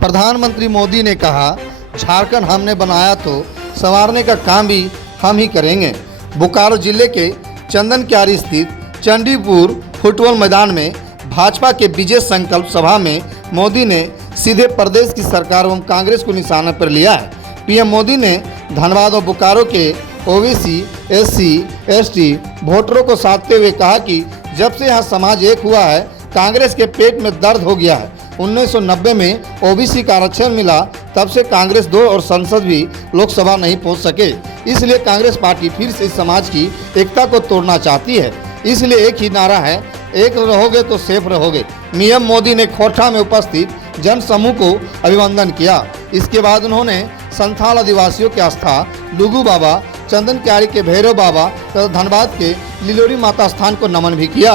प्रधानमंत्री मोदी ने कहा, झारखंड हमने बनाया तो संवारने का काम भी हम ही करेंगे। बोकारो जिले के चंदन क्यारी स्थित चंडीपुर फुटबॉल मैदान में भाजपा के विजय संकल्प सभा में मोदी ने सीधे प्रदेश की सरकार एवं कांग्रेस को निशाना पर लिया है। पीएम मोदी ने धनबाद और बोकारो के ओबीसी, एससी, एसटी वोटरों को साधते हुए कहा कि जब से यहाँ समाज एक हुआ है, कांग्रेस के पेट में दर्द हो गया है। 1990 में ओबीसी का आरक्षण मिला, तब से कांग्रेस 2 और संसद भी लोकसभा नहीं पहुंच सके। इसलिए कांग्रेस पार्टी फिर से इस समाज की एकता को तोड़ना चाहती है। इसलिए एक ही नारा है, एक रहोगे तो सेफ रहोगे। पीएम मोदी ने खोरठा में उपस्थित जन समूह को अभिनंदन किया। इसके बाद उन्होंने संथाल आदिवासियों के आस्था लुगू बाबा, चंदन क्यारी के भैरव बाबा तथा धनबाद के लिलोरी माता स्थान को नमन भी किया।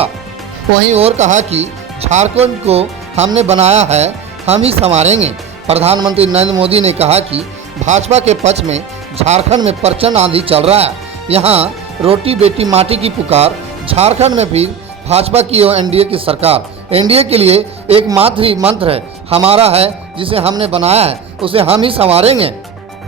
वहीं और कहा कि झारखंड को हमने बनाया है, हम ही संवारेंगे। प्रधानमंत्री नरेंद्र मोदी ने कहा कि भाजपा के पक्ष में झारखंड में प्रचंड आंधी चल रहा है। यहाँ रोटी बेटी माटी की पुकार। झारखंड में भी भाजपा की और एनडीए की सरकार। एनडीए के लिए एकमात्र ही मंत्र है, हमारा है, जिसे हमने बनाया है उसे हम ही संवारेंगे।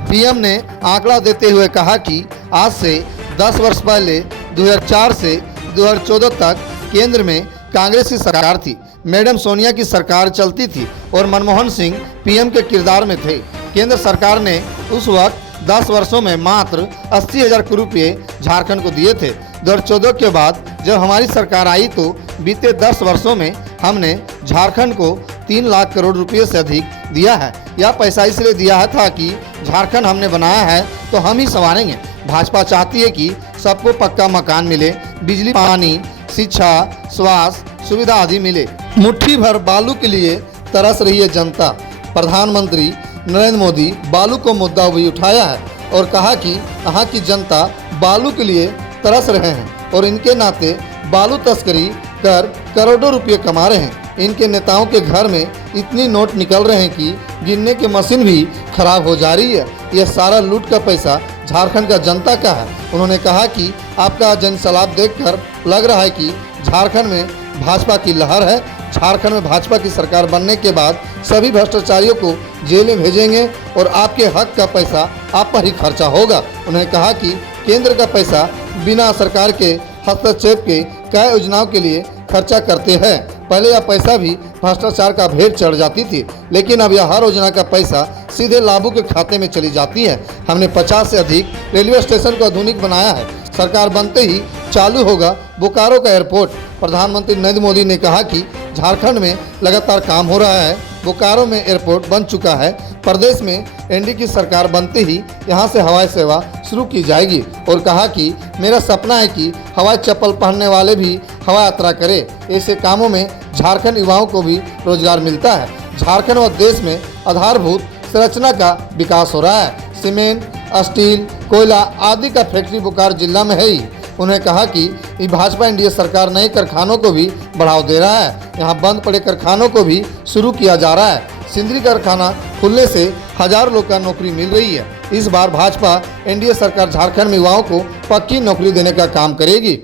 पीएम ने आंकड़ा देते हुए कहा कि आज से 10 वर्ष पहले 2004 से 2014 तक केंद्र में कांग्रेस की सरकार थी। मैडम सोनिया की सरकार चलती थी और मनमोहन सिंह पीएम के किरदार में थे। केंद्र सरकार ने उस वक्त 10 वर्षों में मात्र 80,000 करोड़ रुपये झारखंड को दिए थे। 2014 के बाद जब हमारी सरकार आई तो बीते 10 वर्षों में हमने झारखंड को 3 लाख करोड़ रुपये से अधिक दिया है। यह पैसा इसलिए दिया है था कि झारखंड हमने बनाया है तो हम ही संवारेंगे। भाजपा चाहती है कि सबको पक्का मकान मिले, बिजली, पानी, शिक्षा, स्वास्थ्य सुविधा आदि मिले। मुट्ठी भर बालू के लिए तरस रही है जनता। प्रधानमंत्री नरेंद्र मोदी बालू को मुद्दा भी उठाया है और कहा कि यहाँ की जनता बालू के लिए तरस रहे हैं और इनके नाते बालू तस्करी कर करोड़ों रुपये कमा रहे हैं। इनके नेताओं के घर में इतनी नोट निकल रहे हैं कि गिनने की मशीन भी खराब हो जा रही है। यह सारा लूट का पैसा झारखंड का जनता का है। उन्होंने कहा कि आपका जनसलाब देखकर लग रहा है कि झारखंड में भाजपा की लहर है। झारखंड में भाजपा की सरकार बनने के बाद सभी भ्रष्टाचारियों को जेल में भेजेंगे और आपके हक का पैसा आप पर ही खर्चा होगा। उन्होंने कहा कि केंद्र का पैसा बिना सरकार के हस्तक्षेप के कई योजनाओं के लिए खर्चा करते हैं। पहले यह पैसा भी भ्रष्टाचार का भेंट चढ़ जाती थी, लेकिन अब यह हर योजना का पैसा सीधे लाभुक के खाते में चली जाती है। हमने 50 से अधिक रेलवे स्टेशन को आधुनिक बनाया है। सरकार बनते ही चालू होगा बोकारो का एयरपोर्ट। प्रधानमंत्री नरेंद्र मोदी ने कहा कि झारखंड में लगातार काम हो रहा है। बोकारो में एयरपोर्ट बन चुका है। प्रदेश में एनडीए की सरकार बनते ही यहां से हवाई सेवा शुरू की जाएगी और कहा कि मेरा सपना है कि हवाई चप्पल पहनने वाले भी हवाई यात्रा करें। ऐसे कामों में झारखंड युवाओं को भी रोजगार मिलता है। झारखंड व देश में आधारभूत संरचना का विकास हो रहा है। सीमेंट, स्टील, कोयला आदि का फैक्ट्री बोकारो जिला में है ही। उन्होंने कहा कि भाजपा एनडीए सरकार नए कारखानों को भी बढ़ावा दे रहा है। यहाँ बंद पड़े कारखानों को भी शुरू किया जा रहा है। सिंदरी कारखाना खुलने से हजारों लोग का नौकरी मिल रही है। इस बार भाजपा एनडीए सरकार झारखंड में युवाओं को पक्की नौकरी देने का काम करेगी।